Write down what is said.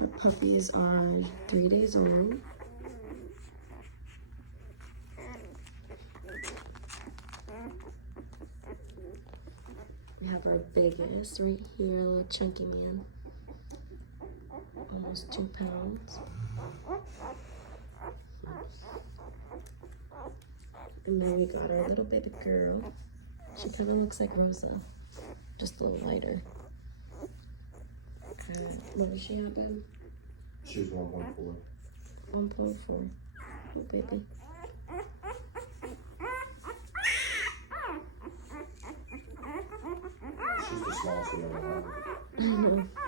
Our puppies are 3 days old. We have our biggest right here, a little chunky man. Almost 2 pounds. And then we got our little baby girl. She kind of looks like Rosa, just a little lighter. What does she have, babe? She's 1.4. 1.4. Oh, baby. She's the smallest we ever had.